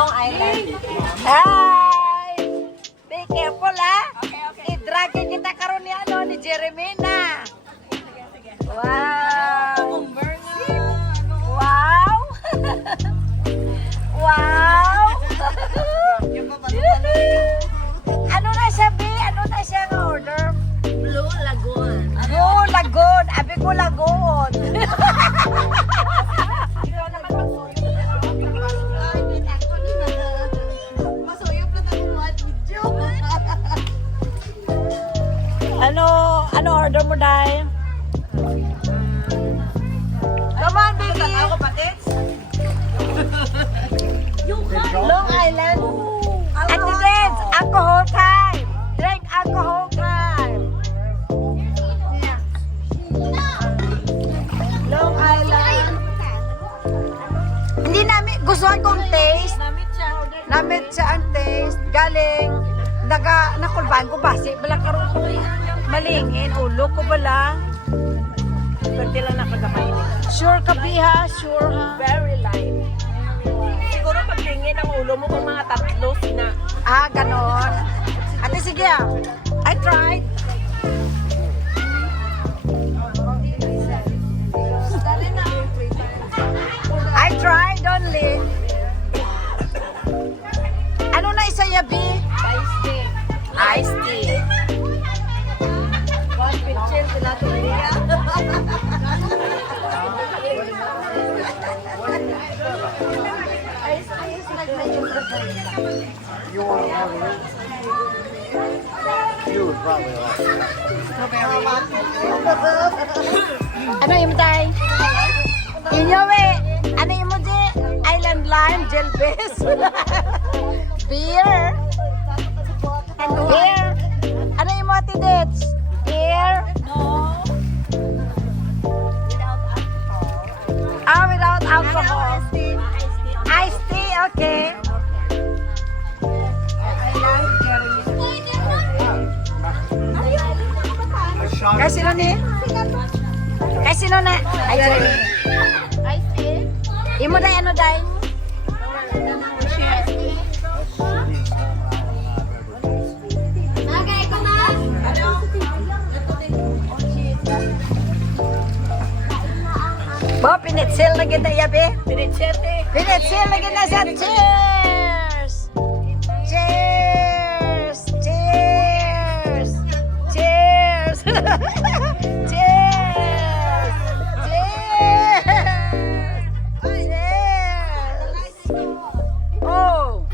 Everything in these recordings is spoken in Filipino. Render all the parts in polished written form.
Long Island. Hi! Be careful, ha? Okay. I-drag kita karon ni ano ni Jeremina. Wow! Wow! Wow! Ano na siya, Be? Ano na siya nga order? Blue Lagoon. Blue Lagoon. Abi ko Lagoon. Ikaw naman masuyop na tayo mga video. Ano order mo, Day? Come on, baby. Ako patits. Long Island. Attendance, alcohol time. Drink alcohol time. Long Island. Hindi namin gustuhan kong taste. Namit siya ang taste. Galing nakulban ko basi. Bala karon ko malingin. Ulo ko bala. Pwede lang nakagamay niya. Sure ka, Biha? Sure, ha? Very light. Siguro pagtingin ang ulo mo kung mga tatlo sina. Ah, ganon. Ate, sige ah. I tried. I tried only. Ano na isa yabi? Ice tea. Iced tea. One picture sila tuloy. Ice tea is like medyo You want to have it? You would probably like it. Ano yung tay? Inyo eh. Ano yung mo di? Island lime, gel base. Beer. Beer. Ano yung mo ati dits? Beer. Ah, without alcohol. Iced tea, okay. A shot Kaya sino ni? Kaya sino na? Ay, Jeremy. Ice tea. Imo day, ano day? Bo, pinitsil na ganda yabi? Pinitsete. Pinitsil na ganda sa cheers! Cheers! Cheers! Cheers! Cheers! Cheers! Cheers! Oh!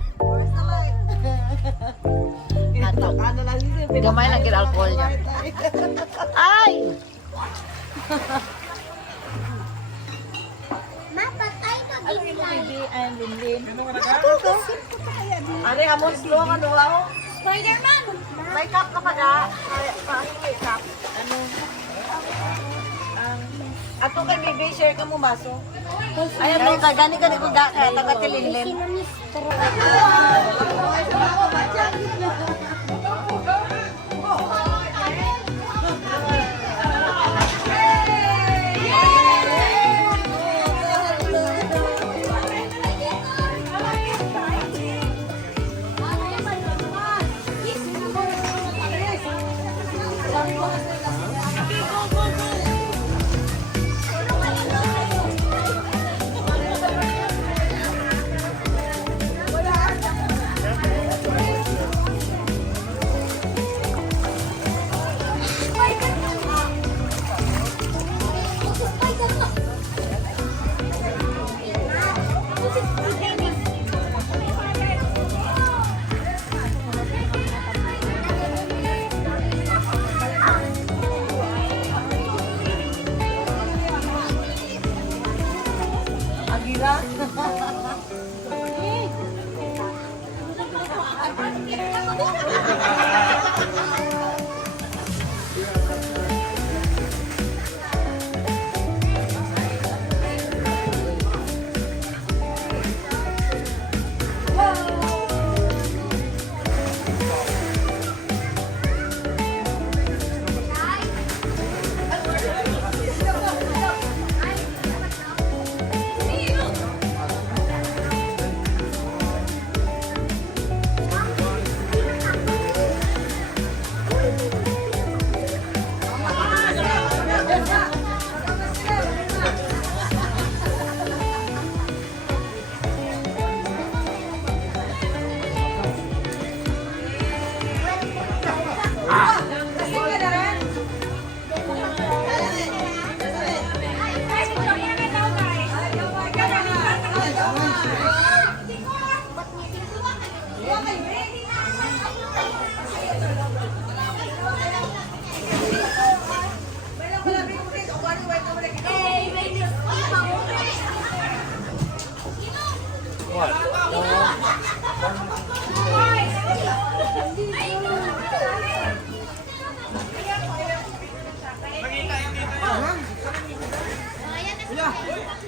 Ano lang siya? Gamay lang gina-alcohol niya. Ay! Baby and Linlin. Ano yung hamon slow? Ano ako? Spider-Man! May cup ka pa ga? May cup. Ano? Ato kay baby, share ka mo baso. Ayan mo ka, gani ko ga, kaya taga tilinlin.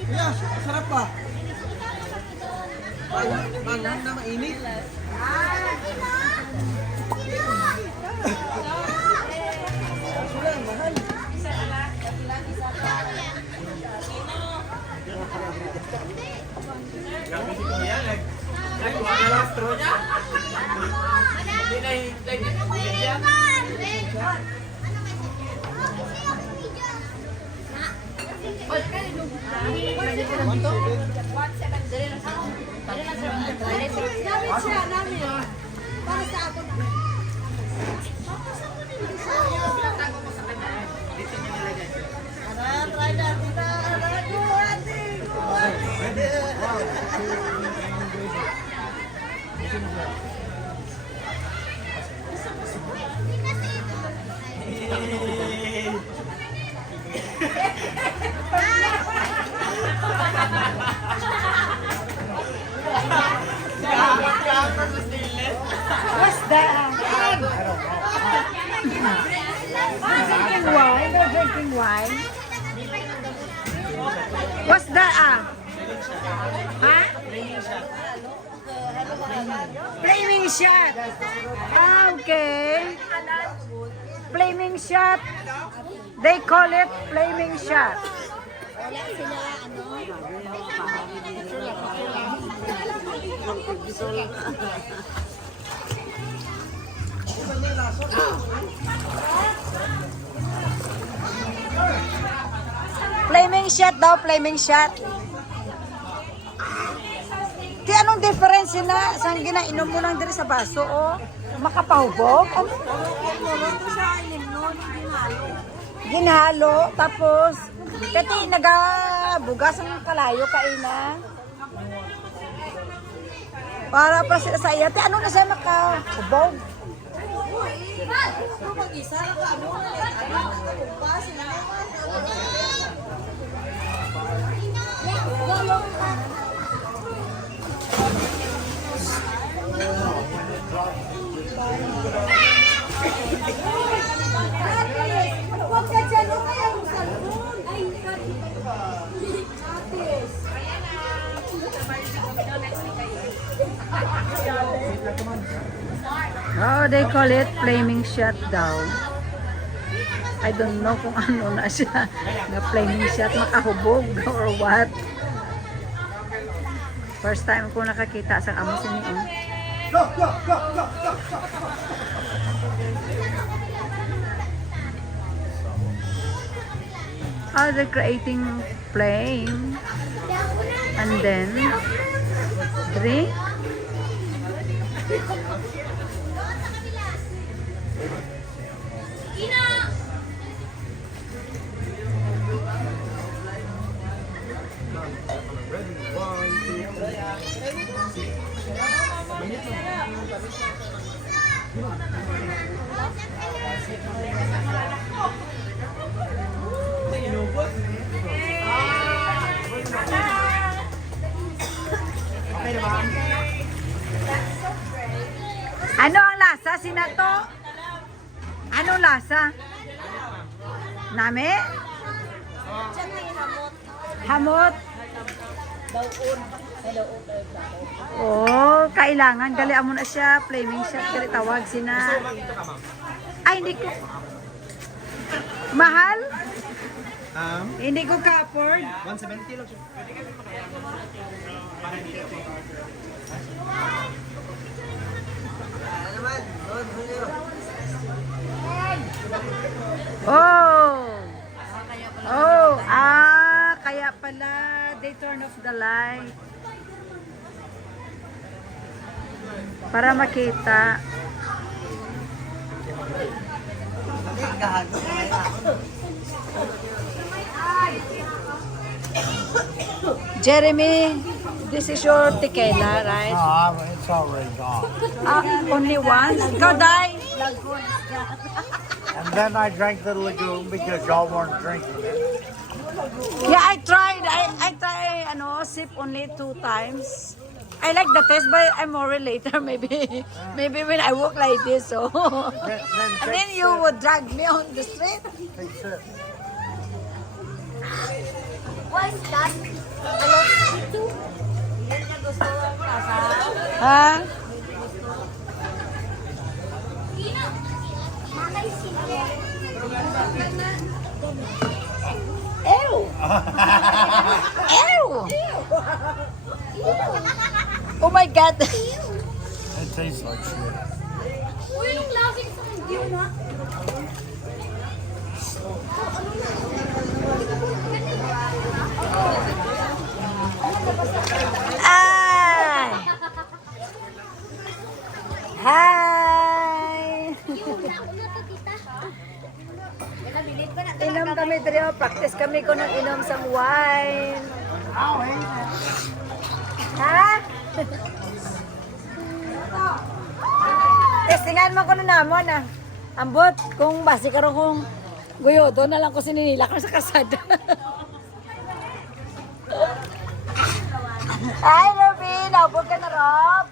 Yeah, sarap pa. Mangang na mainit. What's that? Drinking wine? They're drinking wine. What's that? Huh? Flaming shot. Okay. Flaming shot. They call it flaming shot. Flaming shot daw, flaming shot. Di anong difference na sa ginainom mo lang diri sa baso o makapahubog? Ano? Ginhalo, tapos kati nagabugas ang kalayo kaina. Para pa sila sa iya. Ti ano na siya makahubog? Oh, they call it flaming shot daw. I don't know kung ano na siya. Na flaming shot, makahubog or what. First time ko nakakita sa amo sinion. Oh, they're creating flame. And then drink. Ano ang lasa, Sinato? Anong lasa? Nami? Hamot? Oh, kailangan. Gali mo na siya. Flaming shot. Gali tawag sina. Ay, hindi ko. Mahal? Hindi ko ka-afford. 170 lang siya. Oh! Oh! Kaya pala they turn off the light. Para makita. Jeremy, this is your tequila, right? No, it's already gone. Only once? Go die! And then I drank the lagoon because y'all weren't drinking it. Yeah, I tried. I try, sip only 2 times. I like the taste, but I'm more later. Maybe when I walk like this, so. And then you would drag me on the street. Take sip. Ha? Ew! Ew! Oh my God! It tastes like shit. Ay! Hi! Inom kami dito. Practice kami kung nang inom sa wine. Ha? Testingan mo ko na namon ah. Ambot, kung basi ka rin kung guyo, doon na lang ko sininila ko sa kasada. Hi, Ruby! Naubog ka na, Rob?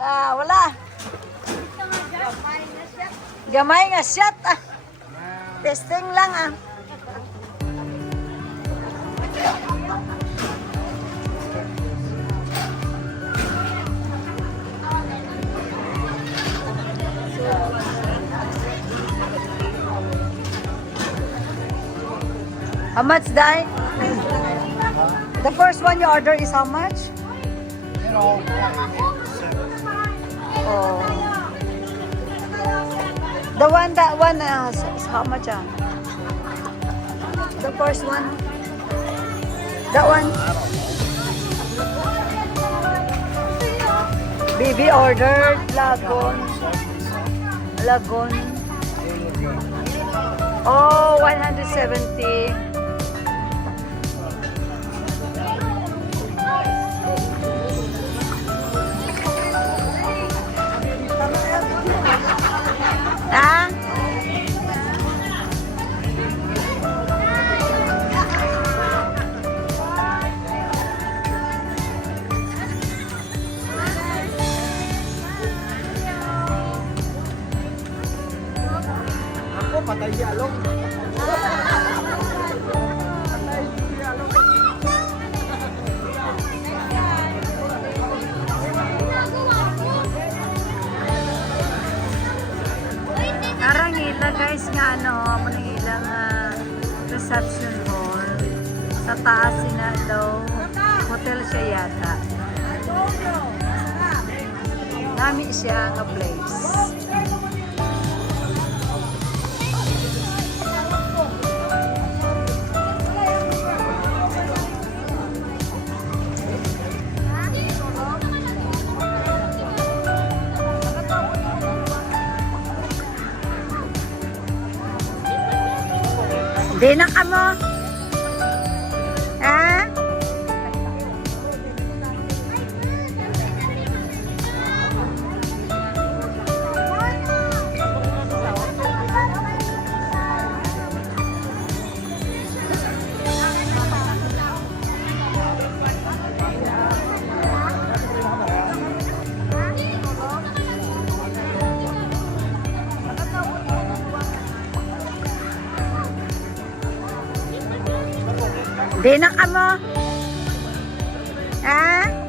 Ah, wala. Gamay nga shot ah. Testing lang ah. How much, Dai? The first one you order is how much? You know, Oh. The one, that one is how much? The first one? That one? Baby ordered Lagoon. Lagoon. Oh, 170. Ah? Ako, patay si Along. Arangila guys nga ano, manilang reception hall. Sa taas sinalo, hotel siya yata. Nami siya nga place. Di na ka mo? Ha? Di na ka mo? Ha?